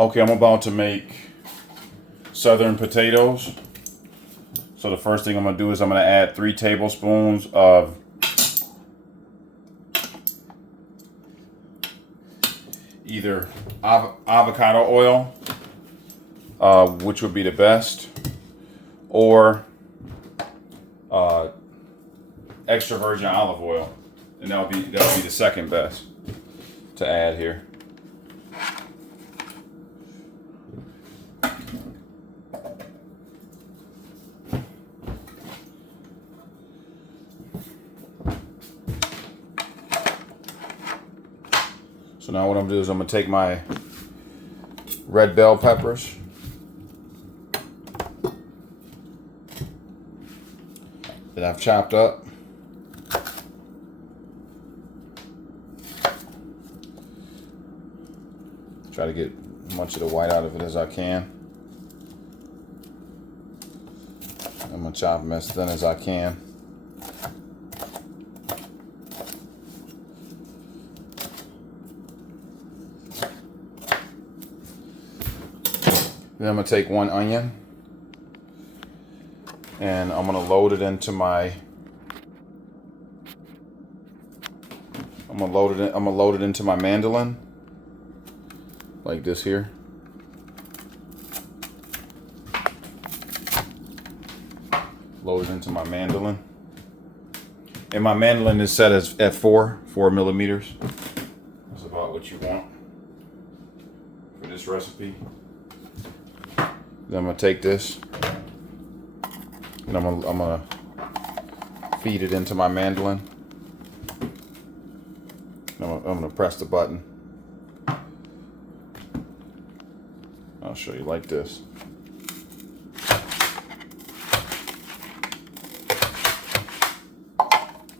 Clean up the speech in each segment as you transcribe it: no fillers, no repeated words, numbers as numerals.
Okay, I'm about to make southern potatoes. So the first thing I'm going to do is I'm going to add 3 tablespoons of either avocado oil, which would be the best, or extra virgin olive oil, and that'll be the second best to add here. So now what I'm gonna do is I'm gonna take my red bell peppers that I've chopped up. Try to get as much of the white out of it as I can. I'm gonna chop them as thin as I can. Then I'm gonna take 1 onion and I'm gonna load it into my. I'm gonna load it into my mandolin like this here. Load it into my mandolin, and my mandolin is set as at 4 millimeters. That's about what you want for this recipe. Then I'm gonna take this and I'm gonna feed it into my mandolin. I'm gonna press the button. I'll show you like this.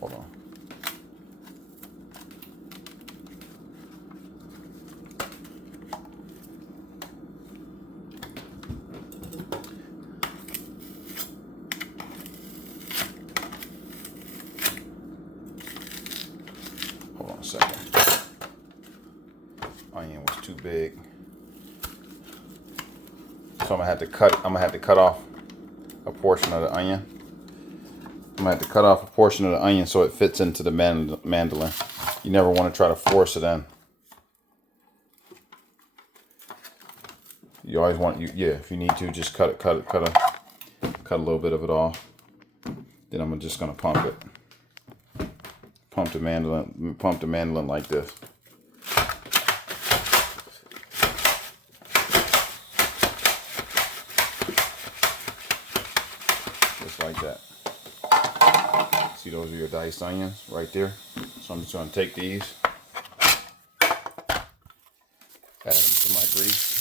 Hold on. Hold on a second. Onion was too big. So I'm gonna have to cut off a portion of the onion. I'm gonna have to cut off a portion of the onion so it fits into the mandolin. You never want to try to force it in. You always want if you need to, just cut a little bit of it off. Then I'm just gonna pump it. Pump the mandolin like this. Just like that. See, those are your diced onions right there. So I'm just gonna take these, add them to my grease.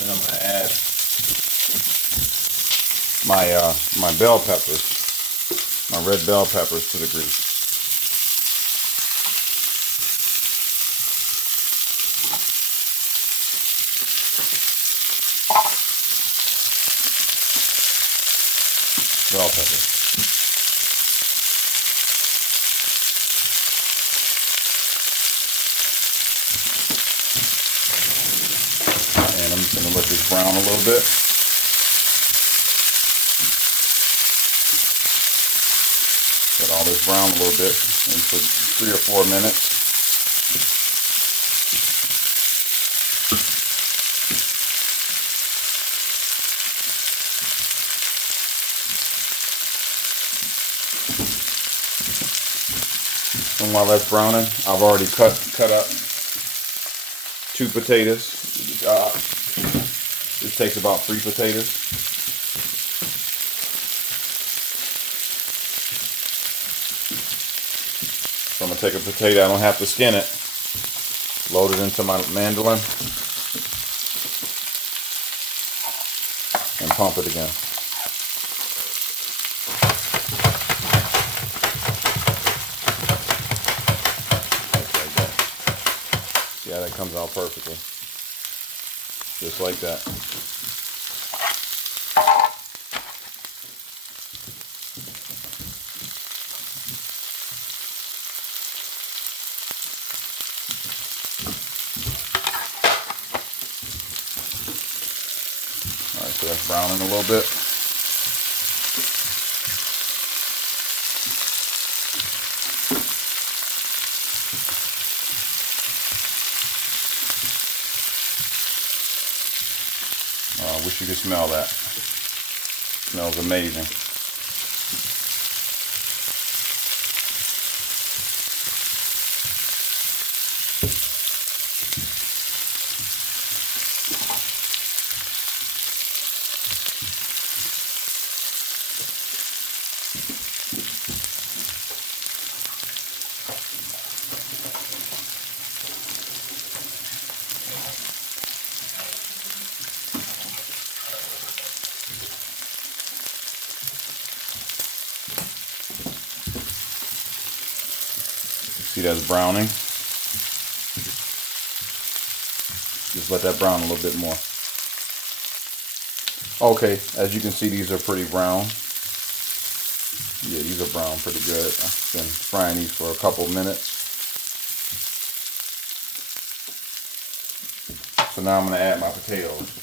Then I'm gonna add my bell peppers, my red bell peppers to the grease. Bell peppers. And I'm just gonna let this brown a little bit. Let all this brown a little bit, and for 3 or 4 minutes. And while that's browning, I've already cut up 2 potatoes. This takes about 3 potatoes. So I'm gonna take a potato. I don't have to skin it. Load it into my mandolin and pump it again. Yeah, that comes out perfectly. Just like that. that's browning a little bit. I wish you could smell that. Smells amazing. See, that's browning. Just let that brown a little bit more. Okay, as you can see, these are pretty brown. Yeah, these are brown pretty good. I've been frying these for a couple minutes. So now I'm going to add my potatoes.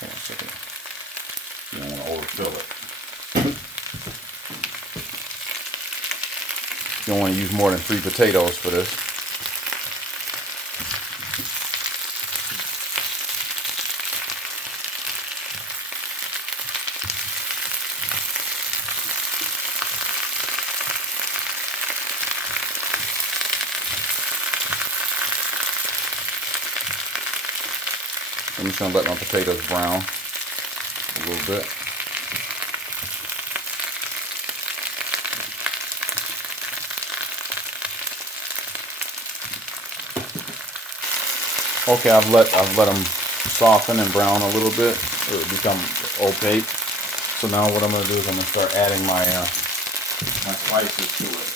Hold on a second. You don't want to overfill it. You don't want to use more than 3 potatoes for this. I'm just going to let my potatoes brown a little bit. Okay, I've let them soften and brown a little bit. It will become opaque. So now what I'm going to do is I'm going to start adding my my spices to it.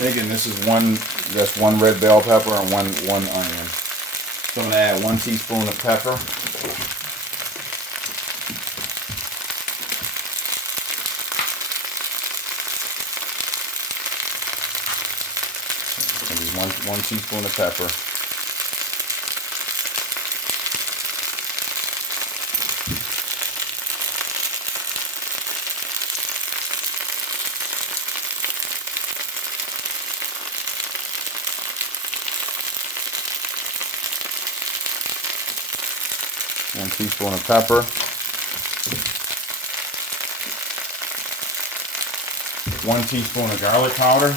And again, this is just one red bell pepper and one onion. So I'm going to add 1 teaspoon of pepper. One teaspoon of pepper. One teaspoon of pepper. 1 teaspoon of garlic powder.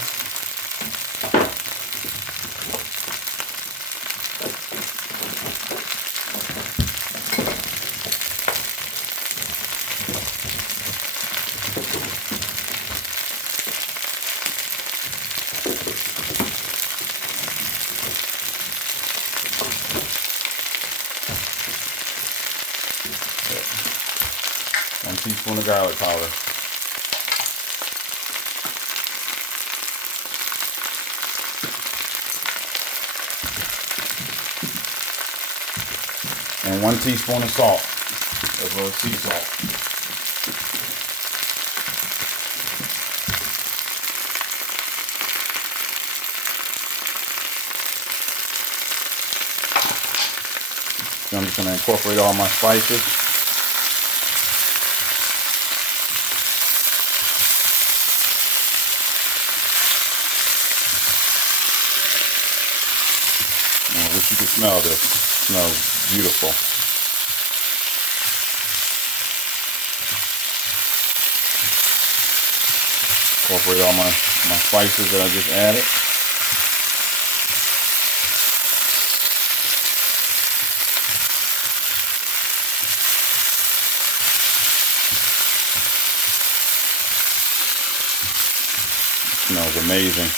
One teaspoon of garlic powder. And 1 teaspoon of salt, of sea salt. So I'm just going to incorporate all my spices. I wish you could smell this. It smells beautiful. Incorporate all my spices that I just added. It smells amazing.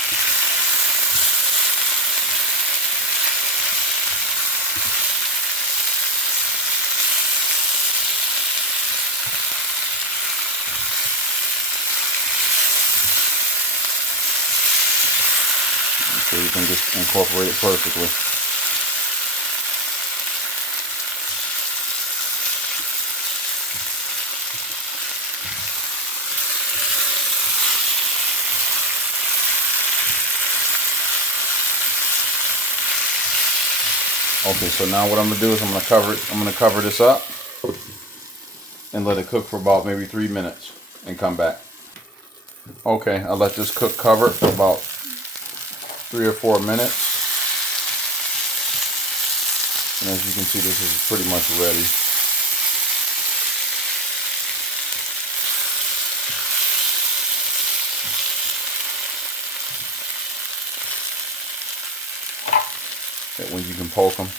just incorporate it perfectly. Okay, so now what I'm gonna do is I'm gonna cover this up and let it cook for about maybe 3 minutes and come back. Okay, I let this cook covered for about 3 or 4 minutes. And as you can see, this is pretty much ready. That when you can poke them,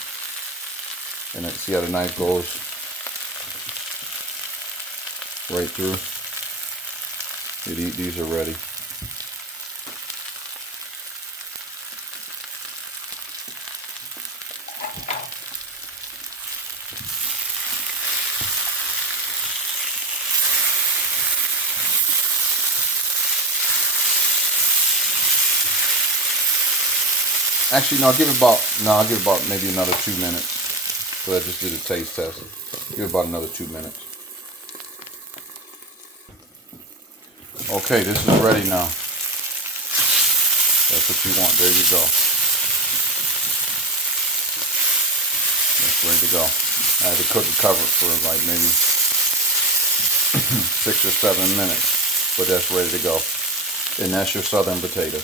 and then see how the knife goes right through. These are ready. Actually, no, I'll give it about maybe another 2 minutes. So I just did a taste test. Give it about another 2 minutes. Okay, this is ready now. That's what you want. There you go. That's ready to go. I had to cook it covered for like maybe 6 or 7 minutes, but that's ready to go. And that's your southern potatoes.